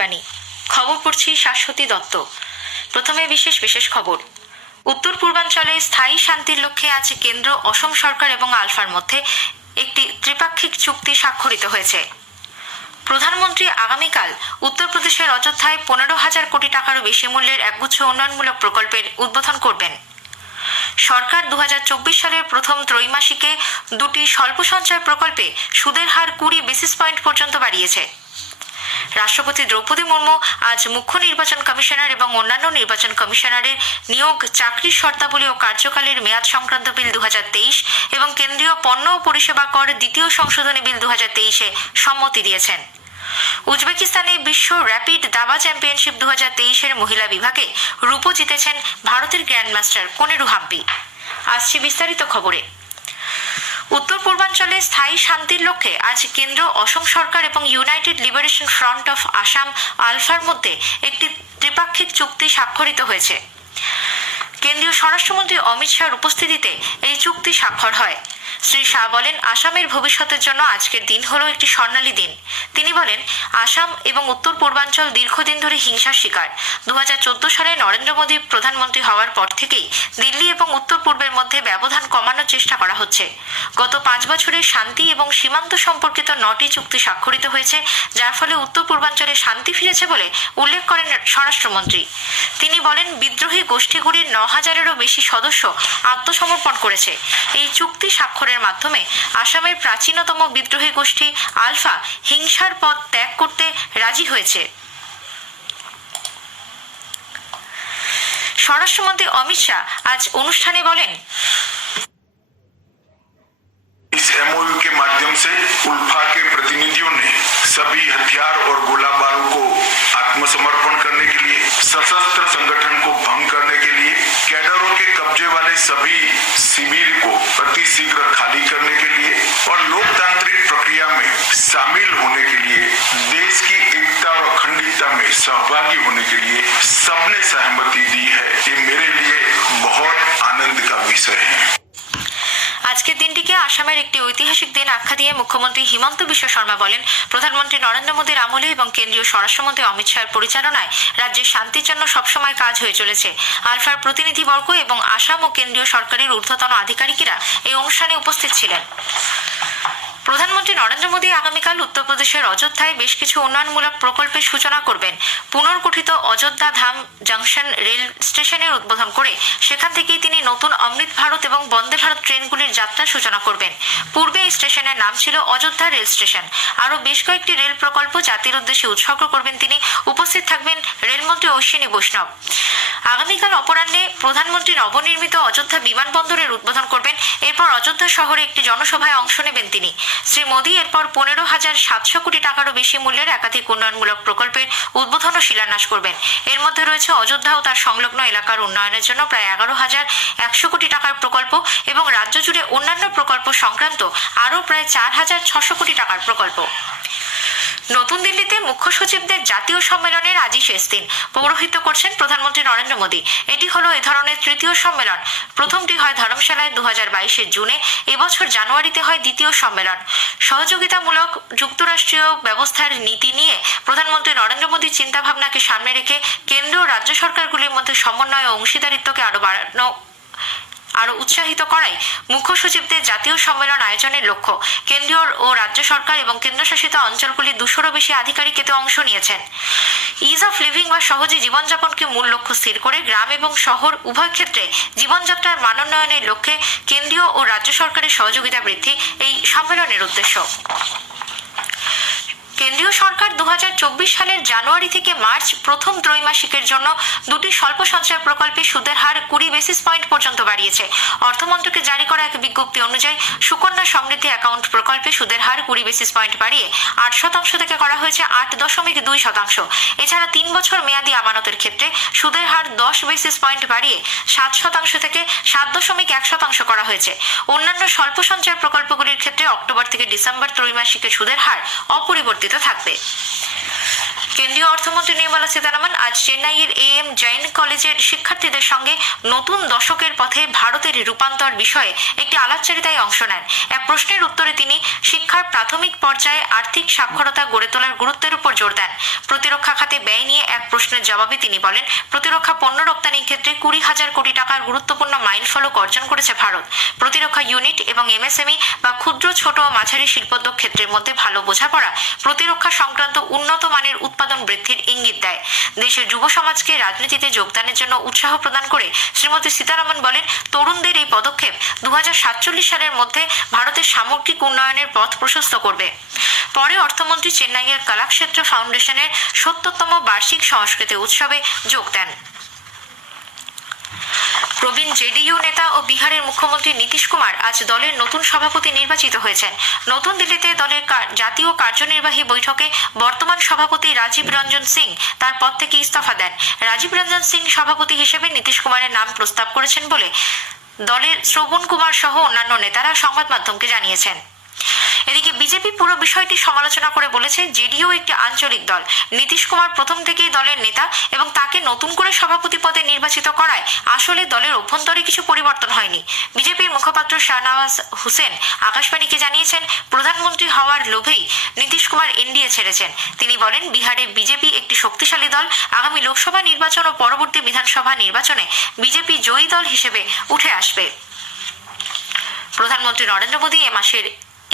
বাণী খবর পড়ছি শাশ্বতী দত্ত। প্রথমে বিশেষ বিশেষ খবর। উত্তর পূর্বাঞ্চলে স্থায়ী শান্তির লক্ষ্যে আজ কেন্দ্র, অসম সরকার এবং আলফার মধ্যে একটি ত্রিপাক্ষিক চুক্তি স্বাক্ষরিত হয়েছে। প্রধানমন্ত্রী আগামীকাল উত্তরপ্রদেশের অযোধ্যায় পনেরো হাজার কোটি টাকারও বেশি মূল্যের একগুচ্ছ উন্নয়নমূলক প্রকল্পের উদ্বোধন করবেন। সরকার দু হাজার চব্বিশ সালের প্রথম ত্রৈমাসিকে দুটি স্বল্প সঞ্চয় প্রকল্পে সুদের হার কুড়ি বেসিস পয়েন্ট পর্যন্ত বাড়িয়েছে। রাষ্ট্রপতি দ্রৌপদী মুর্মু আজ মুখ্য নির্বাচন কমিশনার এবং অন্যান্য নির্বাচন কমিশনারের নিয়োগ, চাকরির শর্তাবলী ও কার্যকালের মেয়াদ সংক্রান্ত বিল দুহাজার তেইশ এবং কেন্দ্রীয় পণ্য ও পরিষেবা কর দ্বিতীয় সংশোধনী বিল দু সম্মতি দিয়েছেন। উজবেকিস্তানে বিশ্ব র্যাপিড দাবা চ্যাম্পিয়নশিপ দু তেইশের মহিলা বিভাগে রূপো জিতেছেন ভারতের গ্র্যান্ডমাস্টার কোনেরু হাম্পি। আসছে বিস্তারিত খবরে। উত্তর পূর্বাঞ্চলে স্থায়ী শান্তির লক্ষ্যে আজ কেন্দ্র, অসম সরকার এবং united liberation front of Assam আলফার মধ্যে একটি ত্রিপাক্ষিক চুক্তি স্বাক্ষরিত হয়েছে। কেন্দ্রীয় স্বরাষ্ট্রমন্ত্রী অমিত শাহর উপস্থিতিতে এই চুক্তি স্বাক্ষর হয়। শ্রী শাহ বলেন, আসামের ভবিষ্যতের জন্য আজকের দিন হলো একটি স্বর্ণালী দিন। তিনি বলেন, আসাম এবং উত্তর পূর্বাঞ্চল দীর্ঘদিন ধরে হিংসার শিকার। দু সালে নরেন্দ্র মোদী প্রধানমন্ত্রী হওয়ার পর থেকেই দিল্লি এবং উত্তর পূর্বের মধ্যে ব্যবধান কমানোর চেষ্টা করা হচ্ছে। গত পাঁচ বছরে শান্তি এবং সীমান্ত সম্পর্কিত নটি চুক্তি স্বাক্ষরিত হয়েছে, যার ফলে উত্তর পূর্বাঞ্চলে শান্তি ফিরেছে বলে উল্লেখ করেন স্বরাষ্ট্রমন্ত্রী। তিনি বলেন, বিদ্রোহী গোষ্ঠীগুলির ন হাজারেরও বেশি সদস্য আত্মসমর্পণ করেছে। এই চুক্তি স্বাক্ষরের মাধ্যমে আসামের প্রাচীনতম বিদ্রোহী গোষ্ঠী আলফা হিংসার পথ ত্যাগ করতে রাজি হয়েছে স্বরাষ্ট্রমন্ত্রী অমিত শাহ আজ অনুষ্ঠানে বলেন इस एमओयू के माध्यम से उल्फा के प्रतिनिधियों ने सभी हथियार और गोला बारूद को आत्मसमर्पण करने के लिए सशस्त्र संगठन को भंग करने के लिए कैडरों के कब्जे वाले सभी शिविर को अति शीघ्र खाली करने के लिए और लोकतांत्रिक प्रक्रिया में शामिल होने के लिए, देश की एकता और अखंडता में सहभागी होने के लिए सबने सहमति दी है ये मेरे लिए बहुत आनंद का विषय है। আজকের দিনটিকে আসামের একটি ঐতিহাসিক দিন আখ্যা দিয়ে মুখ্যমন্ত্রী হিমন্ত বিশ্ব শর্মা বলেন, প্রধানমন্ত্রী নরেন্দ্র মোদীর আমলে এবং কেন্দ্রীয় স্বরাষ্ট্রমন্ত্রী অমিত শাহের পরিচালনায় রাজ্যের শান্তির জন্য সবসময় কাজ হয়ে চলেছে। আলফার প্রতিনিধিবর্গ এবং আসাম ও কেন্দ্রীয় সরকারের ঊর্ধ্বতন আধিকারিকেরা এই অনুষ্ঠানে উপস্থিত ছিলেন। প্রধানমন্ত্রী নরেন্দ্র মোদী আগামীকাল উত্তরপ্রদেশের অযোধ্যায় বেশ কিছু উন্নয়নমূলক প্রকল্পের সূচনা করবেন। পুনর্গঠিত অযোধ্যা ধাম জংশন রেল স্টেশনের উদ্বোধন করে সেখান থেকেই তিনি নতুন অমৃত ভারত এবং বন্দে ভারত ট্রেনগুলির যাত্রার সূচনা করবেন। পূর্বে এই স্টেশনের নাম ছিল অযোধ্যা রেল স্টেশন। আরও বেশ কয়েকটি রেল প্রকল্প জাতির উদ্দেশ্যে উৎসর্গ করবেন তিনি। উপস্থিত থাকবেন রেলমন্ত্রী অশ্বিনী বৈষ্ণব। আগামীকাল অপরাহ্নে প্রধানমন্ত্রী নবনির্মিত অযোধ্যা বিমানবন্দরের উদ্বোধন করবেন। এরপর অযোধ্যা শহরে একটি জনসভায় অংশ নেবেন তিনি। শ্রী মোদী এরপর পনেরো হাজার সাতশো কোটি টাকারও বেশি মূল্যের একাধিক উন্নয়নমূলক প্রকল্পের উদ্বোধন ও শিলান্যাস করবেন। এর মধ্যে রয়েছে অযোধ্যা ও তার সংলগ্ন এলাকার উন্নয়নের জন্য প্রায় এগারো হাজার একশো কোটি টাকার প্রকল্প এবং রাজ্য জুড়ে অন্যান্য প্রকল্প সংক্রান্ত আরও প্রায় চার হাজার ছশো কোটি টাকার প্রকল্প। নতুন দিল্লিতে মুখ্য সচিবদের জাতীয় সম্মেলনের আজই শেষ দিন। পৌরোহিত্য করছেন প্রধানমন্ত্রী নরেন্দ্র মোদী। এটি হলো এ ধরনের তৃতীয় সম্মেলন। প্রথমটি হয় ধর্মশালায় দু হাজার বাইশের জুনে এবছর জানুয়ারিতে হয় দ্বিতীয় সম্মেলন। সহযোগিতামূলক যুক্তরাষ্ট্রীয় ব্যবস্থার নীতি নিয়ে প্রধানমন্ত্রী নরেন্দ্র মোদীর চিন্তাভাবনাকে সামনে রেখে কেন্দ্র ও রাজ্য সরকারগুলির মধ্যে সমন্বয় ও অংশীদারিত্বকে আরও বাড়ানো আরও উৎসাহিত করাই মুখ্য সচিবদের জাতীয় সম্মেলন আয়োজনের লক্ষ্য। কেন্দ্রীয় ও রাজ্য সরকার এবং কেন্দ্রশাসিত অঞ্চলগুলির দুশোরও বেশি আধিকারিক এতে অংশ নিয়েছেন। ইজ অফ লিভিং বা সহজে জীবনযাপনকে মূল লক্ষ্য স্থির করে গ্রাম এবং শহর উভয় ক্ষেত্রে জীবনযাত্রার মানোন্নয়নের লক্ষ্যে কেন্দ্রীয় ও রাজ্য সরকারের সহযোগিতা বৃদ্ধি এই সম্মেলনের উদ্দেশ্য। কেন্দ্রীয় সরকার দু হাজার চব্বিশ সালের জানুয়ারি থেকে মার্চ প্রথম ত্রৈমাসিকের জন্য দুটি স্বল্প সঞ্চয় প্রকল্পে সুদের হার কুড়ি বেসিস পয়েন্ট পর্যন্ত বাড়িয়েছে। অর্থমন্ত্রকে জারি করা এক বিজ্ঞপ্তি অনুযায়ী সুকন্যা সমৃদ্ধি অ্যাকাউন্ট প্রকল্পে সুদের হার কুড়ি বেসিস পয়েন্ট বাড়িয়ে আট শতাংশ থেকে করা হয়েছে আট দশমিক দুই শতাংশ। এছাড়া তিন বছর মেয়াদী আমানতের ক্ষেত্রে সুদের হার দশ বেসিস পয়েন্ট বাড়িয়ে সাত শতাংশ থেকে সাত দশমিক এক শতাংশ করা হয়েছে। অন্যান্য স্বল্প সঞ্চয় প্রকল্পগুলির ক্ষেত্রে অক্টোবর থেকে ডিসেম্বর ত্রৈমাসিকের সুদের হার অপরিবর্তিত থাকবে কেন্দ্রীয় অর্থমন্ত্রী নির্মলা সীতারামন আজ চেন্নাইয়ের এ এম জৈন কলেজের শিক্ষার্থীদের সঙ্গে নতুন দশকের পথে ভারতের রূপান্তর বিষয়ে একটি আলাপচারিতায় অংশ নেন। এক প্রশ্নের উত্তরে তিনি শিক্ষার প্রাথমিক পর্যায়ে আর্থিক সাক্ষরতা গড়ে তোলার গুরুত্বের উপর জোর দেন। প্রতিরক্ষা খাতে ব্যয় নিয়ে এক প্রশ্নের জবাবে তিনি বলেন, প্রতিরক্ষা পণ্য রপ্তানির ক্ষেত্রে কুড়ি হাজার কোটি টাকার গুরুত্বপূর্ণ মাইল মাইলফলক অর্জন করেছে ভারত। প্রতিরক্ষা ইউনিট এবং এমএসএমই বা ক্ষুদ্র, ছোট ও মাঝারি শিল্পোদ্যোগ ক্ষেত্রের মধ্যে ভালো বোঝাপড়া প্রতিরক্ষা সংক্রান্ত উন্নত মানের উৎপাদন বৃদ্ধির ইঙ্গিত দেয়। দেশের যুব সমাজকে রাজনীতিতে যোগদানের জন্য উৎসাহ প্রদান করে শ্রীমতী সীতারামন বলেন, তরুণদের এই পদক্ষেপ দু হাজার সাতচল্লিশ সালের মধ্যে ভারতের সামগ্রিক উন্নয়নের পথ প্রশস্ত করবে। পরে অর্থমন্ত্রী চেন্নাইয়ের কলাক্ষেত্র ফাউন্ডেশনের সত্তরতম বার্ষিক সংস্কৃতি উৎসবে যোগ দেন। প্রবীণ জেডিইউ নেতা ও বিহারের মুখ্যমন্ত্রী নীতিশ কুমার আজ দলের নতুন সভাপতি নির্বাচিত হয়েছেন। নতুন দিল্লিতে দলের জাতীয় কার্যনির্বাহী বৈঠকে বর্তমান সভাপতি রাজীব রঞ্জন সিং তার পদ থেকে ইস্তফা দেন। রাজীব রঞ্জন সিং সভাপতি হিসেবে নীতিশ কুমারের নাম প্রস্তাব করেছেন বলে দলের শ্রবণ কুমার সহ অন্যান্য নেতারা সংবাদ মাধ্যমকে জানিয়েছেন। এদিকে বিজেপি পুরো বিষয়টি সমালোচনা করে বলেছে জেডিও একটি আঞ্চলিক দল। নীতিশ কুমার প্রথম থেকেই দলের নেতা এবং তাকে নতুন করে সভাপতি পদে নির্বাচিত করায় আসলে দলের অভ্যন্তরে কিছু পরিবর্তন হয়নি। বিজেপির মুখপাত্র শাহনওয়াজ হোসেন আকাশবাণীকে জানিয়েছেন, প্রধানমন্ত্রী হওয়ার লোভেই নীতিশ কুমার এনডিএ ছেড়েছেন। তিনি বলেন, বিহারে বিজেপি একটি শক্তিশালী দল। আগামী লোকসভা নির্বাচন ও পরবর্তী বিধানসভা নির্বাচনে বিজেপি জয়ী দল হিসেবে উঠে আসবে। প্রধানমন্ত্রী নরেন্দ্র মোদী এ মাসের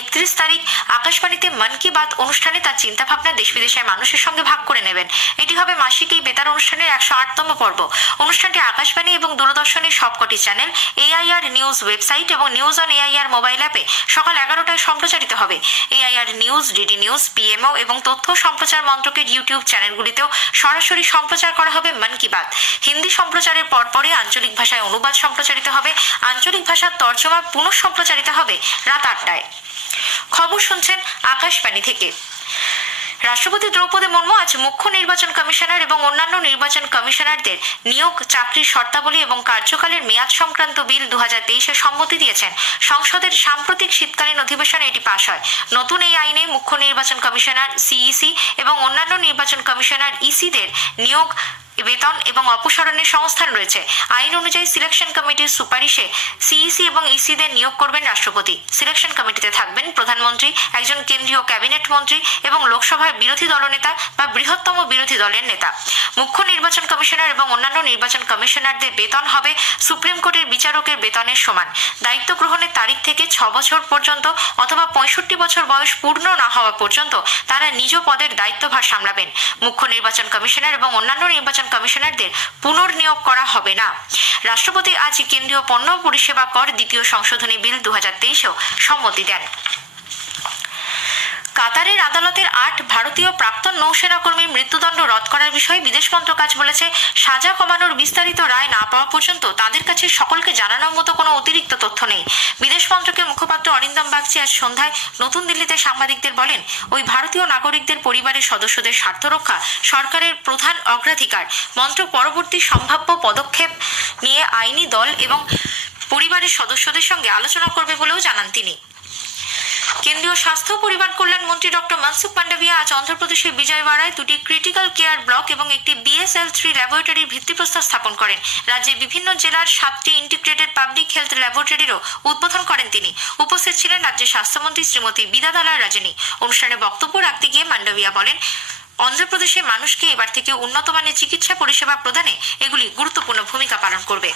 একত্রিশ তারিখ আকাশবাণীতে মন কি বাত অনুষ্ঠানে তার চিন্তাভাবনা দেশ বিদেশের মানুষের সঙ্গে ভাগ করে নেবেন। এটি হবে মাসিক এই বেতার অনুষ্ঠানের একশো আটতম পর্ব। অনুষ্ঠানটি আকাশবাণী এবং দূরদর্শনের সবকটি চ্যানেল এআইআর নিউজ ওয়েবসাইট এবং নিউজ অন এআইআর মোবাইল অ্যাপে সকাল এগারোটায় সম্প্রচারিত হবে। AIR news DD news PMO এবং তথ্য সম্প্রচার মন্ত্রকের ইউটিউব চ্যানেলগুলিতেও সরাসরি সম্প্রচার করা হবে মন কি বাত। হিন্দি সম্প্রচারের পরপরই আঞ্চলিক ভাষায় অনুবাদ সম্প্রচারিত হবে। আঞ্চলিক ভাষার তর্জমা পুনঃ সম্প্রচারিত হবে রাত আটটায়। খবর শুনছেন আকাশবাণী থেকে। রাষ্ট্রপতি দ্রৌপদী মুর্মু আজ মুখ্য নির্বাচন কমিশনার এবং অন্যান্য নির্বাচন কমিশনারদের নিয়োগ, চাকরির শর্তাবলী এবং কার্যকালের মেয়াদ সংক্রান্ত বিল দু হাজার তেইশে সম্মতি দিয়েছেন। সংসদের সাম্প্রতিক শীতকালীন অধিবেশনে এটি পাশ হয়। নতুন এই আইনে মুখ্য নির্বাচন কমিশনার, সিইসি এবং অন্যান্য নির্বাচন কমিশনার, ইসিদের নিয়োগ বেতন এবং অপসারণের সংস্থান রয়েছে। আইন অনুযায়ী সিলেকশন কমিটির সুপারিশে সিইসি এবং ইসিদের নিয়োগ করবেন রাষ্ট্রপতি। সিলেকশন কমিটিতে থাকবেন প্রধানমন্ত্রী, একজন কেন্দ্রীয় ক্যাবিনেট মন্ত্রী এবং লোকসভার বিরোধী দলনেতা বা বৃহত্তম বিরোধী দলের নেতা। মুখ্য নির্বাচন কমিশনার এবং অন্যান্য নির্বাচন কমিশনারদের বেতন হবে সুপ্রিম কোর্টের বিচারকের বেতনের সমান। দায়িত্ব গ্রহণের তারিখ থেকে ছ বছর পর্যন্ত অথবা পঁয়ষট্টি বছর বয়স পূর্ণ না হওয়া পর্যন্ত তারা নিজ পদের দায়িত্বভার সামলাবেন। মুখ্য নির্বাচন কমিশনার এবং অন্যান্য নির্বাচন কমিশনারদের পুনর্নিয়োগ করা হবে না। রাষ্ট্রপতি আজ কেন্দ্রীয় পণ্য পরিষেবা কর দ্বিতীয় সংশোধনী বিল দু হাজার সম্মতি দেন। কাতারের আদালতের আট ভারতীয় প্রাক্তন নৌসেনা কর্মীর মৃত্যুদণ্ড রদ করার বিষয়ে বিদেশ মন্ত্রক আজ বলেছে, সাজা কমানোর বিস্তারিত রায় না পাওয়া পর্যন্ত তাদের কাছে সকলকে জানানোর মতো কোনো অতিরিক্ত তথ্য নেই। বিদেশ মন্ত্রকের মুখপাত্র অরিন্দম বাগচি আজ সন্ধ্যায় নতুন দিল্লিতে সাংবাদিকদের বলেন, ওই ভারতীয় নাগরিকদের পরিবারের সদস্যদের স্বার্থ রক্ষা সরকারের প্রধান অগ্রাধিকার। মন্ত্রক পরবর্তী সম্ভাব্য পদক্ষেপ নিয়ে আইনি দল এবং পরিবারের সদস্যদের সঙ্গে আলোচনা করবে বলেও জানান তিনি। কেন্দ্রীয় স্বাস্থ্য, পরিবার কল্যাণ মন্ত্রী ডক্টর মনসুখ পান্ডাভিয়া আজ অন্ধ্রপ্রদেশের বিজয়ওয়াড়ায় দুটি ক্রিটিক্যাল কেয়ার ব্লক এবং একটি বিএসএল থ্রি ল্যাবরেটরির ভিত্তিপ্রস্তর স্থাপন করেন। রাজ্যের বিভিন্ন জেলার সাতটি ইন্টিগ্রেটেড পাবলিক হেলথ ল্যাবরেটরিরও উদ্বোধন করেন তিনি। উপস্থিত ছিলেন রাজ্যের স্বাস্থ্যমন্ত্রী শ্রীমতী বিদাদালা রাজনী। অনুষ্ঠানে বক্তব্য রাখতে গিয়ে মান্ডাভিয়া বলেন, অন্ধ্রপ্রদেশের মানুষকে এবার থেকে উন্নত মানের চিকিৎসা পরিষেবা প্রদানে এগুলি গুরুত্বপূর্ণ ভূমিকা পালন করবে।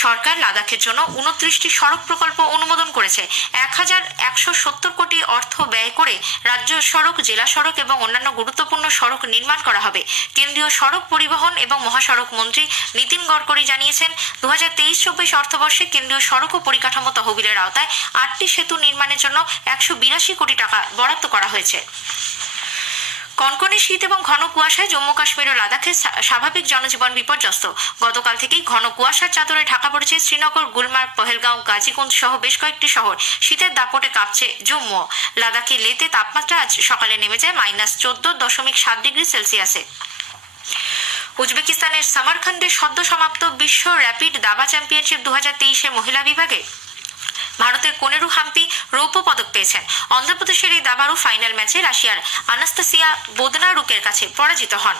সরকার লাদাখের জন্য উনত্রিশটি সড়ক প্রকল্প অনুমোদন করেছে। এক হাজার একশো সত্তর কোটি অর্থ ব্যয় করে রাজ্য সড়ক, জেলা সড়ক এবং অন্যান্য গুরুত্বপূর্ণ সড়ক নির্মাণ করা হবে। কেন্দ্রীয় সড়ক পরিবহন এবং মহাসড়ক মন্ত্রী নীতিন গডকরি জানিয়েছেন দু হাজার তেইশ চব্বিশ অর্থবর্ষে কেন্দ্রীয় সড়ক ও পরিকাঠামো তহবিলের আওতায় আটটি সেতু নির্মাণের জন্য একশো বিরাশি কোটি টাকা বরাদ্দ করা হয়েছে। কনকনে শীত এবং ঘন কুয়াশায় জম্মু কাশ্মীর ও লাদাখে স্বা- স্বাভাবিক জনজীবন বিপর্যস্ত। গতকাল থেকেই ঘন কুয়াশার চাদরে ঢাকা পড়েছে শ্রীনগর, গুলমার্গ, পহেলগাঁও গাজীকুন্দ সহ বেশ কয়েকটি শহর। শীতের দাপটে কাঁপছে জম্মু। লাদাখে লেতে তাপমাত্রা আজ সকালে নেমে যায় মাইনাস চোদ্দ দশমিক সাত ডিগ্রি সেলসিয়াসে। উজবেকিস্তানের সামারখান্ডে সদ্য সমাপ্ত বিশ্ব র্যাপিড দাবা চ্যাম্পিয়নশিপ দু হাজার তেইশের মহিলা বিভাগে ভারতের কোনেরু হাম্পি রৌপ্য পদক পেয়েছেন। অন্ধ্রপ্রদেশের এই দাবারু ফাইনাল ম্যাচে রাশিয়ার আনাস্তাসিয়া বোদনারুকের কাছে পরাজিত হন।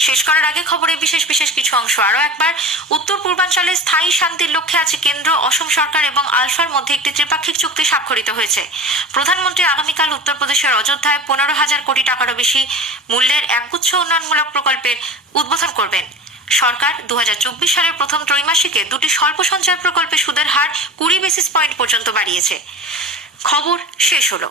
শেষ করার আগে খবরে বিশেষ বিশেষ কিছু অংশ। আরও একবার, উত্তর পূর্বাঞ্চলে স্থায়ী শান্তির লক্ষ্যে আছে কেন্দ্র, অসম সরকার এবং আলফার মধ্যে একটি ত্রিপাক্ষিক চুক্তি স্বাক্ষরিত হয়েছে। প্রধানমন্ত্রী আগামীকাল উত্তরপ্রদেশের অযোধ্যায় পনেরো হাজার কোটি টাকারও বেশি মূল্যের একগুচ্ছ উন্নয়নমূলক প্রকল্পের উদ্বোধন করবেন। সরকার দু হাজার চব্বিশ সালের প্রথম ত্রৈমাসিকে দুটি স্বল্প সঞ্চয় প্রকল্পে সুদের হার কুড়ি বেসিস পয়েন্ট পর্যন্ত বাড়িয়েছে। খবর শেষ হলো।